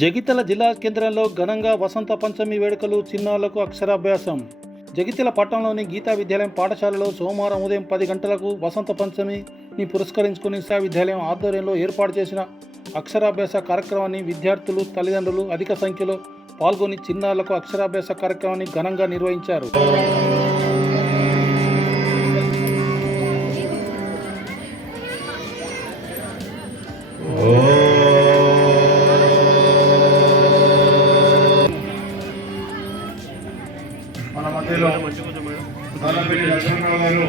జగిత్యాల జిల్లా కేంద్రంలో ఘనంగా వసంత పంచమి వేడుకలు చిన్నారులకు అక్షరాభ్యాసం. జగిత్యాల పట్టణంలోని గీతా విద్యాలయం పాఠశాలలో సోమవారం ఉదయం పది గంటలకు వసంత పంచమిని పురస్కరించుకుని సా విద్యాలయం ఆధ్వర్యంలో ఏర్పాటు చేసిన అక్షరాభ్యాస కార్యక్రమాన్ని విద్యార్థులు తల్లిదండ్రులు అధిక సంఖ్యలో పాల్గొని చిన్నారులకు అక్షరాభ్యాస కార్యక్రమాన్ని ఘనంగా నిర్వహించారు. గారు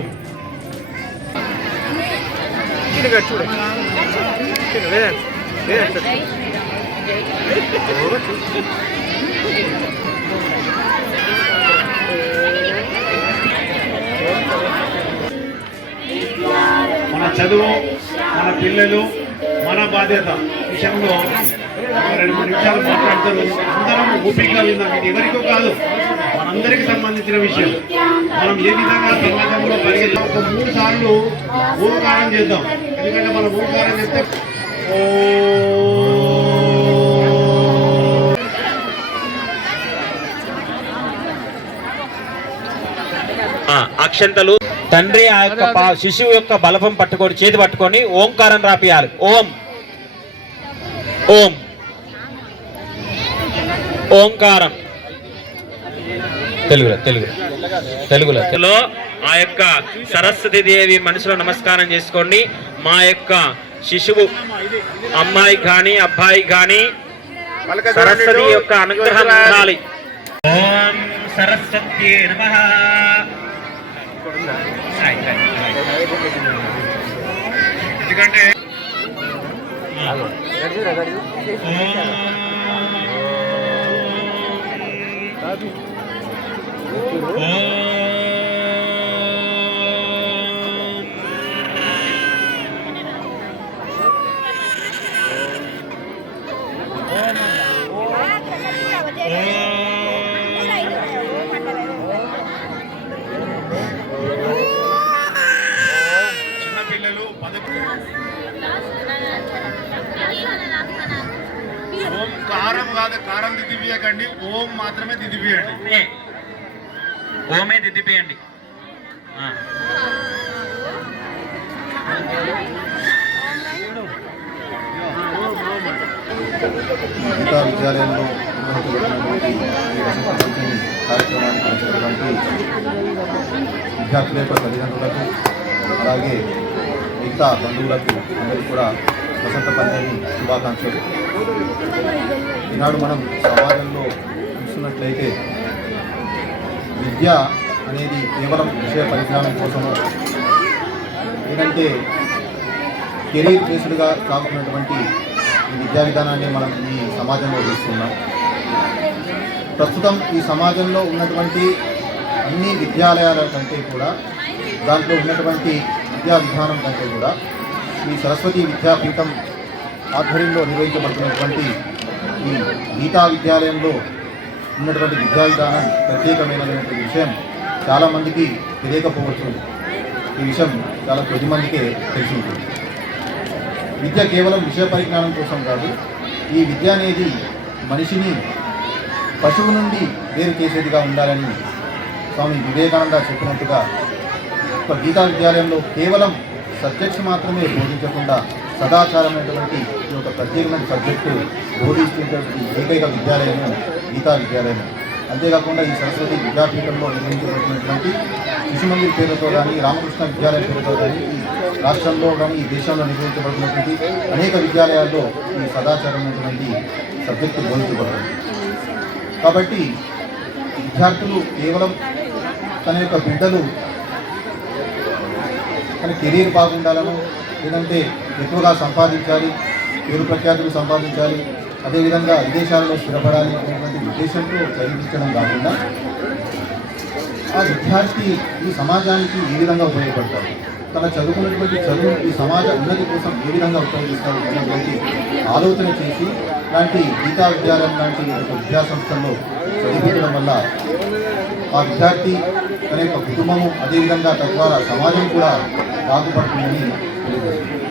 మన చదువు మన పిల్లలు మన బాధ్యత విషయంలో రెండు మూడు నిమిషాలు మాట్లాడతారు. అందరం ఓపికగా విందాం ఇది ఎవరికో కాదు మనందరికి సంబంధించిన విషయం. మనం ఏ విధంగా సమాజంలో పరిగెత్తాం ఒక మూడు సార్లు ఓంకారం చేద్దాం. ఎందుకంటే మనం ఓంకారం చేస్తే ఓ అక్షంతలు. తండ్రి ఆ యొక్క శిశువు యొక్క బలపం పట్టుకొని చేతి పట్టుకొని ఓంకారం రాపియాలి. ఓం. ఓం. ఓంకారం. తెలుగులో తెలుగు తెలుగులో. ఆ యొక్క సరస్వతి దేవి మనసులో నమస్కారం చేసుకోండి. మా యొక్క శిశువు అమ్మాయి కానీ అబ్బాయి కానీ సరస్వతి యొక్క అనుగ్రహం ఉండాలి. ఓం సరస్వతి ఎందుకంటే కారం కాదు కారం దిద్దిపియకండి ఓం మాత్రమే దిద్దిపియండి ఓమే. దిద్దిపోయండి ఆ. గీతా విద్యాలయంలో కార్యక్రమానికి వచ్చినటువంటి విద్యార్థుల యొక్క తల్లిదండ్రులకు అలాగే మిగతా బంధువులకు అందరికీ కూడా వసంత పంచమి శుభాకాంక్షలు. ఈనాడు మనం సమాజంలో చూస్తున్నట్లయితే విద్య అనేది కేవలం విషయ పరిజ్ఞానం కోసము ఏంటంటే కెరీర్ బేస్డ్గా సాగుతున్నటువంటి ఈ విద్యా విధానాన్ని మనం ఈ సమాజంలో చూస్తున్నాం. ప్రస్తుతం ఈ సమాజంలో ఉన్నటువంటి అన్ని విద్యాలయాల కంటే కూడా దాంట్లో ఉన్నటువంటి విద్యా విధానం కంటే కూడా ఈ సరస్వతి విద్యాపీఠం ఆధ్వర్యంలో నిర్వహించబడుతున్నటువంటి ఈ గీతా విద్యాలయంలో ఉన్నటువంటి విద్యా విధానం ప్రత్యేకమైనటువంటి విషయం. చాలామందికి తెలియకపోవచ్చు. ఈ విషయం చాలా కొద్ది మందికే తెలిసి ఉంటుంది. విద్య కేవలం విషయ పరిజ్ఞానం కోసం కాదు ఈ విద్య అనేది మనిషిని పశువు నుండి వేరు చేసేదిగా ఉండాలని స్వామి వివేకానంద చెప్పినట్టుగా ఒక గీతా విద్యాలయంలో కేవలం సబ్జెక్ట్స్ మాత్రమే బోధించకుండా సదాచారమైనటువంటి ఈ యొక్క ప్రత్యేకమైన సబ్జెక్టు బోధిస్తున్నటువంటి ఏకైక విద్యాలయము గీతా విద్యాలయం. అంతేకాకుండా ఈ సరస్వతి విద్యాపీఠంలో నిర్వహించబడుతున్నటువంటి శిశుమందిర్ పేరుతో కానీ రామకృష్ణ విద్యాలయం పేరుతో కానీ ఈ రాష్ట్రంలో కానీ ఈ దేశంలో నిర్వహించబడుతున్నటువంటి అనేక విద్యాలయాల్లో ఈ సదాచారమైనటువంటి సబ్జెక్టు బోధించబడుతుంది. కాబట్టి విద్యార్థులు కేవలం తన యొక్క బిడ్డలు తన కెరీర్ బాగుండాలను లేదంటే ఎక్కువగా సంపాదించాలి పేరు ప్రఖ్యాతులు సంపాదించాలి అదేవిధంగా విదేశాలలో స్థిరపడాలి అనేటువంటి ఉద్దేశంతో చదివించడం కాకుండా ఆ విద్యార్థి ఈ సమాజానికి ఏ విధంగా ఉపయోగపడతారు తన చదువుకున్నటువంటి చదువు ఈ సమాజ ఉన్నతి కోసం ఏ విధంగా ఉపయోగిస్తారు అనేటువంటి ఆలోచన చేసి లాంటి గీతా విద్యాలయం లాంటి ఒక విద్యా సంస్థల్లో చదివించడం వల్ల ఆ విద్యార్థి తన యొక్క కుటుంబము అదేవిధంగా తద్వారా సమాజం కూడా బాగుపడుతుందని తెలియజేస్తుంది